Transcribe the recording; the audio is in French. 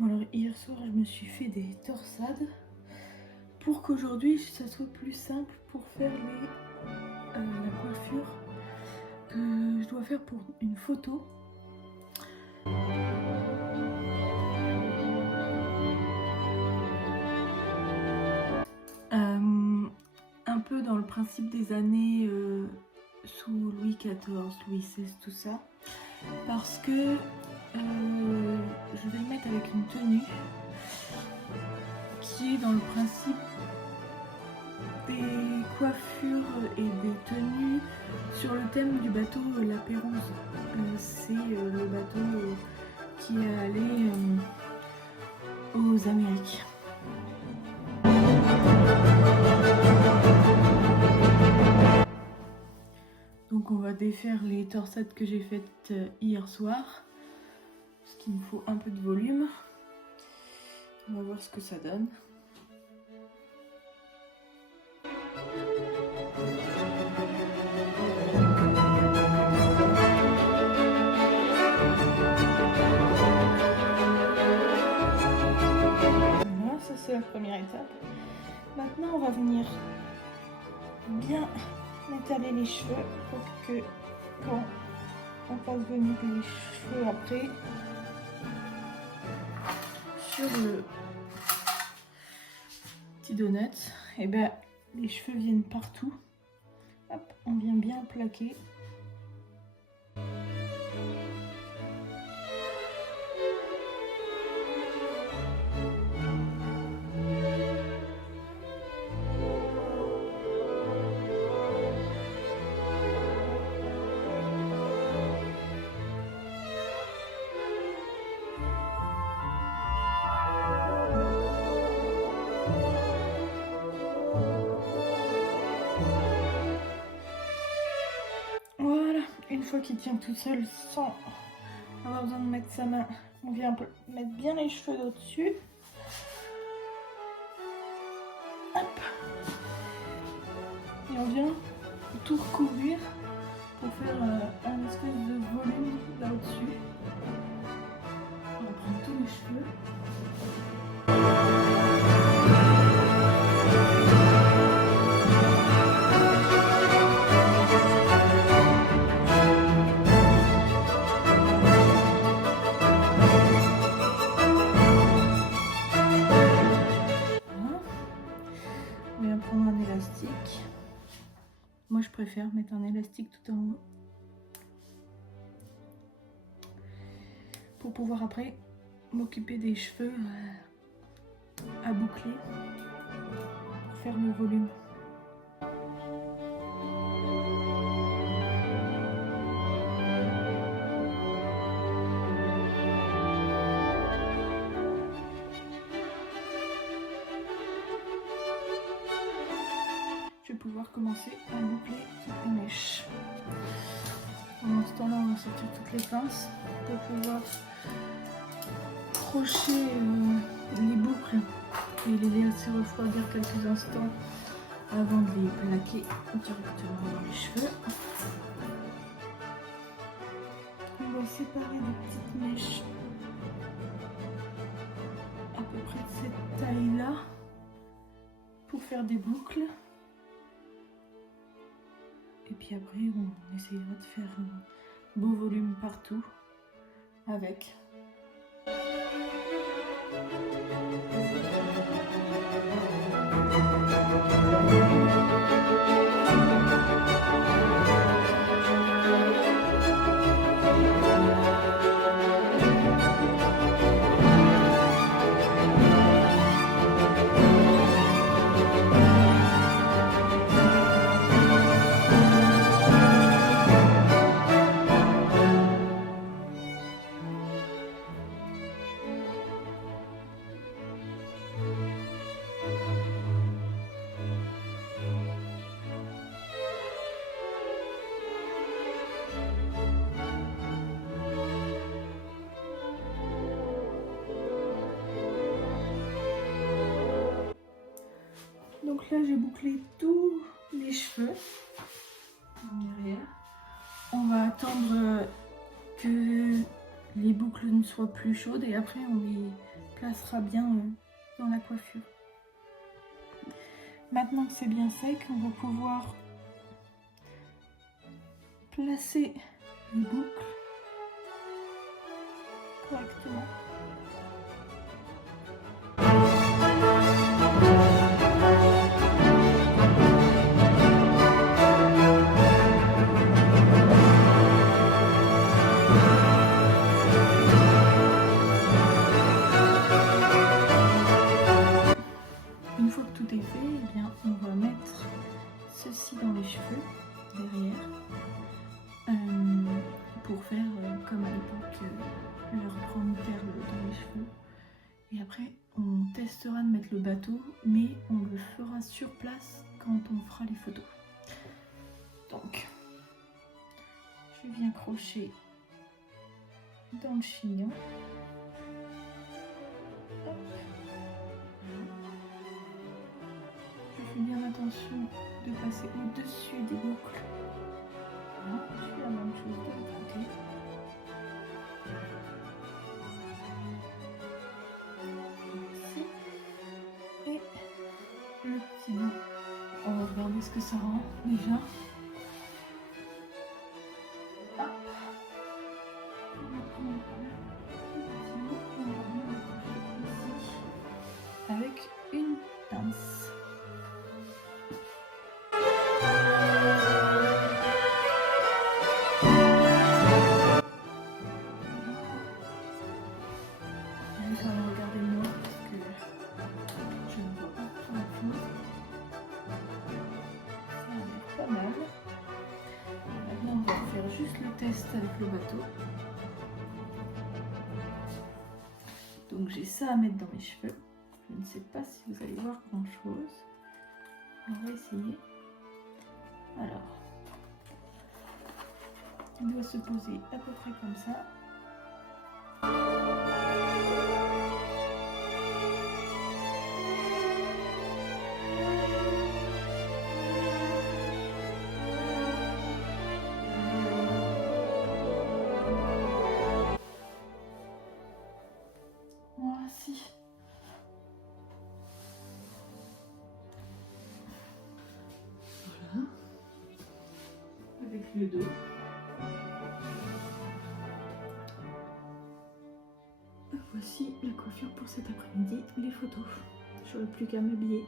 Alors hier soir je me suis fait des torsades pour qu'aujourd'hui ça soit plus simple pour faire la coiffure que je dois faire pour une photo. Un peu dans le principe des années sous Louis XIV, Louis XVI, tout ça, parce que je vais le mettre avec une tenue qui est dans le principe des coiffures et des tenues sur le thème du bateau La Pérouse. C'est le bateau qui est allé aux Amériques. Donc on va défaire les torsades que j'ai faites hier soir, parce qu'il me faut un peu de volume. On va voir ce que ça donne. Voilà, ça c'est la première étape. Maintenant on va venir bien étaler les cheveux pour que quand on fasse venir les cheveux après sur le petit donut, et ben les cheveux viennent partout. Hop, on vient bien plaquer. Une fois qu'il tient tout seul sans avoir besoin de mettre sa main, on vient mettre bien les cheveux au-dessus. Hop. Et on vient tout recouvrir pour faire un espèce de volume là au-dessus. On va prendre tous les cheveux. Moi je préfère mettre un élastique tout en haut pour pouvoir après m'occuper des cheveux à boucler pour faire le volume. Je vais pouvoir commencer à boucler toutes les mèches. Pendant ce temps-là, on va sortir toutes les pinces pour pouvoir crocher les boucles et les laisser refroidir quelques instants avant de les plaquer directement dans les cheveux. On va séparer des petites mèches à peu près de cette taille-là pour faire des boucles. Et puis après, on essayera de faire un beau volume partout avec. Donc là j'ai bouclé tous les cheveux derrière. On va attendre que les boucles ne soient plus chaudes et après on les placera bien dans la coiffure. Maintenant que c'est bien sec, on va pouvoir placer les boucles correctement. Une fois que tout est fait, eh bien, on va mettre ceci dans les cheveux derrière pour faire comme à l'époque, leur prendre perle dans les cheveux. Et après, on testera de mettre le bateau, mais on le fera sur place quand on fera les photos. Donc, je viens crocher dans le chignon. Hop. Je fais bien attention de passer au-dessus des boucles. Voilà, je fais la même chose de l'autre côté. Ici. Et le petit bout. On va regarder ce que ça rend déjà. Hop. On va prendre le petit bout et on va venir le coucher ici avec une pince. Je vais regarder moi parce que je ne vois pas grand chose. Ça a l'air pas mal. Maintenant on va faire juste le test avec le bateau. Donc j'ai ça à mettre dans mes cheveux. Je ne sais pas si vous allez voir grand chose. On va essayer. Alors, il doit se poser à peu près comme ça. Voici. Voilà. Avec le dos. Voici la coiffure pour cet après-midi. Les photos. Je n'aurai plus qu'à m'habiller.